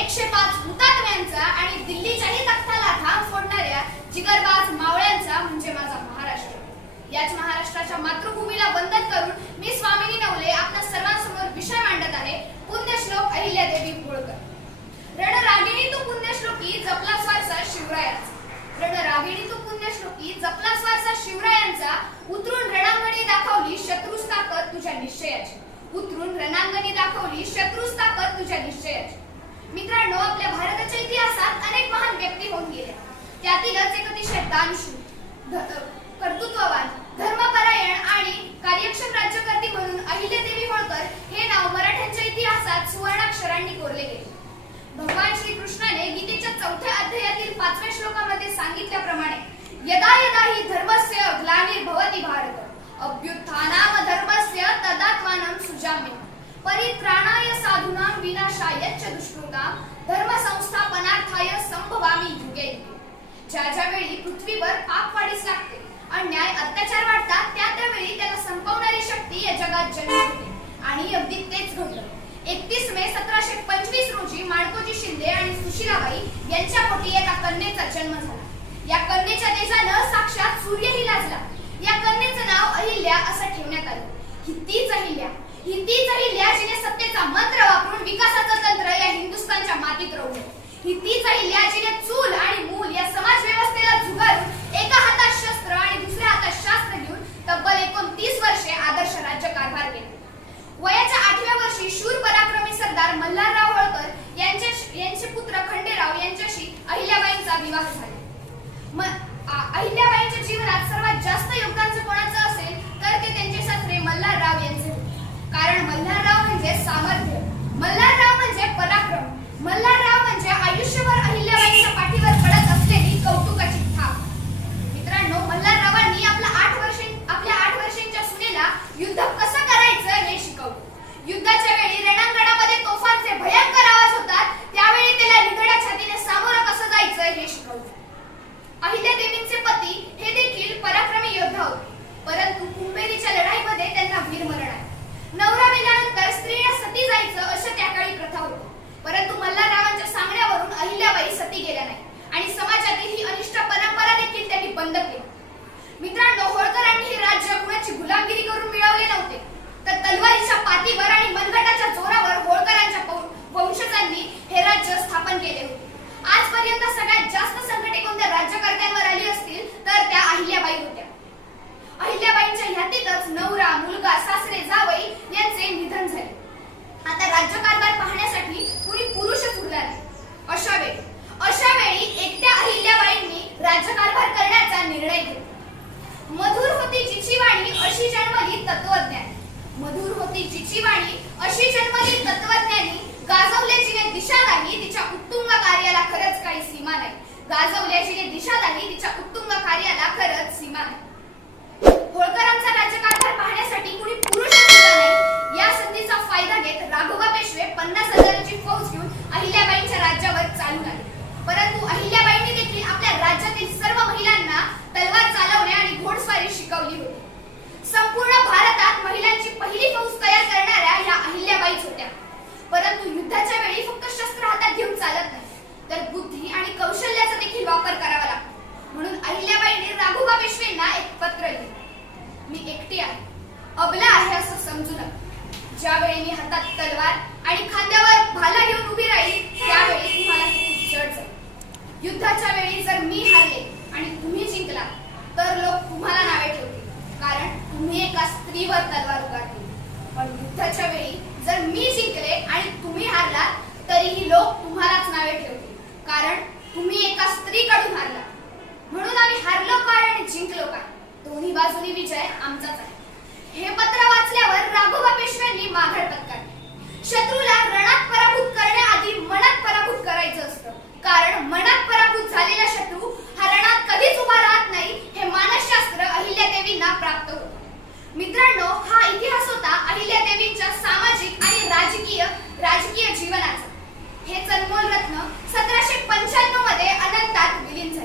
एकशे पाच हुतात्म्यांचा आणि दिल्लीच्याही तख्ताला धाम फोडणाऱ्या जिगरबाज मावळ्यांचा म्हणजे माझा महाराष्ट्र. याच महाराष्ट्राच्या मातृभूमीला वंदन करून मी स्वामिनी नवले आपल्या सर्वांसमोर विषय मांडत आहे. पुण्यश्लोक अहिल्यादेवी होळकर रणरागिणी तू पुण्यश्लोकी जपला स्वारसा शिवरायांचा. रणरागिणी तू पुण्यश्लोकी जपला स्वारसा शिवरायांचा. उतरून रणांगणी दाखवली शत्रूस ताकद तुझ्या निश्चयाची. उतरून रणांगणी दाखवली शत्रूस ताकद तुझ्या निश्चयाची. मित्रांनो आपल्या भारताच्या इतिहासात अनेक महान व्यक्ती होऊन गेल्या त्यातीलच एक अतिशय दानशूर कर्तृत्ववान धर्मपरायण आणि कार्यक्षम राज्यकर्ती म्हणून अहिल्यादेवी होळकर हे नाव मराठ्यांच्या इतिहासात सुवर्णाक्षरांनी कोरले गेले. भगवान श्री कृष्णाने गीतेच्या चौथ्या अध्यायातील पाचव्या श्लोकामध्ये सांगितल्याप्रमाणे यदा यदा ही धर्म विनाशाय धर्म संस्थापनार्थाय संभवामी युगे. युगे ज्या ज्या वेळी पृथ्वीवर पाप वाढीस लागते अन्याय अत्याचार वाढतात त्या त्यावेळी त्याला संपवणारी शक्ती या जगात जन्म आणि अगदी तेच घडलं. एकतीस मे सतराशे पंचवीस रोजी माणकोजी शिंदे आणि सुशीलाबाई यांच्या पोटी एका कन्येचा जन्म झाला. या कन्येच्या तेजानं साक्षात सूर्यही लाजला या कन्येचं नाव अहिल्या असं ठेवण्यात आलं ही तीच अहिल्या ही तीच जिने सत्तेचा मंत्र वापरून विकासाचं तंत्र या हिंदुस्थानच्या मातीत रोवलं. ही तीच अहिल्या जिने चूल आणि मूल या समाज व्यवस्थेला झुगारून एका हातात शस्त्र आणि दुसऱ्या हातात शास्त्र घेऊन तब्बल एकोणतीस वर्षे आदर्श राज्य कारभार केला. वयाच्या आठव्या वर्षी शूर पराक्रमी सरदार मल्हारराव होळकर यांच्या यांचे पुत्र खंडेराव यांच्याशी अहिल्याबाईंचा विवाह झाला. अहिल्याबाईंच्या जीवनात सर्वात जास्त योगदान जर कोणाचं असेल तर ते त्यांचे सासरे मल्हारराव यांचे होते कारण मल्हारराव म्हणजे सामर्थ्य मल्हारराव म्हणजे पराक्रम मल्हारराव म्हणजे आयुष्यभर अहिल्याबाईंच्या पाठीवर पडत असलेली कौतुकाची थाप मित्रांनो मल्हाररावांनी आपल्या आठ वर्ष आपल्या आठ वर्षांच्या सुनेला युद्ध कसं करायचं हे शिकवलं युद्धाच्या वेळी रणांगणामध्ये तोफांचे भयंकर आवाज होतात त्यावेळी त्याला निधड्या छातीने सामोरं कसं जायचं हे शिकवलं अहिल्यादेवींचे पती हे देखील पराक्रमी योद्धा होते परंतु कुंभेरीच्या लढाईमध्ये त्यांना वीरमरण आले नवरा मेल्यानंतर स्त्रीला सती जायचं अशा त्या काळी प्रथा होती. परंतु मल्हाररावांच्या सांगण्यावरून अहिल्याबाई सती गेल्या नाही आणि समाजातील ही अनिष्ट परंपरा देखील त्यांनी बंद केली. मित्रांनो होळकरांनी हे राज्य कुणाची गुलामगिरी करून मिळवले नव्हते. तर तलवारीच्या पाठीवर आणि मनगटाच्या जोरावर होळकरांच्या वंशजांनी हे राज्य स्थापन केले होते. आजपर्यंत सगळ्यात जास्त संकटे कोणत्या राज्यकर्त्यांवर आली असतील तर त्या अहिल्याबाई होत्या. अहिल्याबाईंच्या ह्यातीतच नवरा मुलगा सासरे जावई यांचे निधन झाले आता राज्यकारभार पाहण्यासाठी कुणी पुरुषच उरला नाही अशा वेळी अशा वेळी एकट्या अहिल्याबाईंनी राज्यकारभार करण्याचा निर्णय घेतला मधुर होती जिची वाणी अशी जन्मली तत्वज्ञानी मधुर जिची वाणी अशी जन्मली तत्वज्ञानी गाजवल्याची जिने दिशा नाही तिच्या उत्तुंग कार्याला खरंच काही सीमा नाही. गाजवल्याची जिने दिशा नाही तिच्या उत्तुंग कार्याला खरंच सीमा नाही होळकरांचा राज्यकारभार पाहण्यासाठी कुणी पुरुषच उरला नाही या संधीचा फायदा घेत राघोबा पेशवे पन्नास हजाराची फौज घेऊन अहिल्याबाईंच्या राज्यावर चालून आले परंतु अहिल्याबाईंनी देखील आपल्या राज्यातील सर्व महिलांना तलवार चालवणे आणि घोडस्वारी शिकवली होती संपूर्ण भारतात महिलांची पहिली फौज तयार करणाऱ्या या अहिल्याबाईच होत्या परंतु युद्धाच्या वेळी फक्त शस्त्र हातात घेऊन चालत नाही तर बुद्धी आणि कौशल्याचा देखील वापर करावा लागतो म्हणून अहिल्याबाईंनी राघोबा पेशवेंना एक पत्र लिहिलं मी एकटी आहे अबला आहे असं समजू नका ज्यावेळी मी हातात तलवार आणि खांद्यावर भाला घेऊन उभी राहील त्यावेळी तुम्हाला हे खूप जड जाईल युद्धाच्या वेळी जर मी हारले आणि तुम्ही जिंकला तर लोक तुम्हाला नावे ठेवतील कारण तुम्ही एका स्त्रीवर तलवार उगारली. पण युद्धाच्या वेळी जर मी जिंकले आणि तुम्ही हारलात तरीही लोक तुम्हालाच नावे ठेवतील कारण तुम्ही एका स्त्रीकडून हारला. म्हणून आम्ही हारलो काय आणि जिंकलो काय? दोन्ही बाजूनी विजय आमचाच आहे. हे पत्र वाचल्यावर राघोबा पेशव्यांनी माघार पत्करली. शत्रूला रणात पराभूत करण्याआधी मनात पराभूत करायचं असतं. कारण मनात पराभूत झालेला शत्रू हा रणात कधीच उभा राहत नाही हे मानसशास्त्र अहिल्यादेवींना प्राप्त होतं. मित्रांनो हा इतिहास होता अहिल्यादेवींच्या सामाजिक आणि राजकीय राजकीय जीवनाचा. हे चन्मोल रत्न सतराशे पंच्याण्णवमध्ये अनंतात विलीन झाले.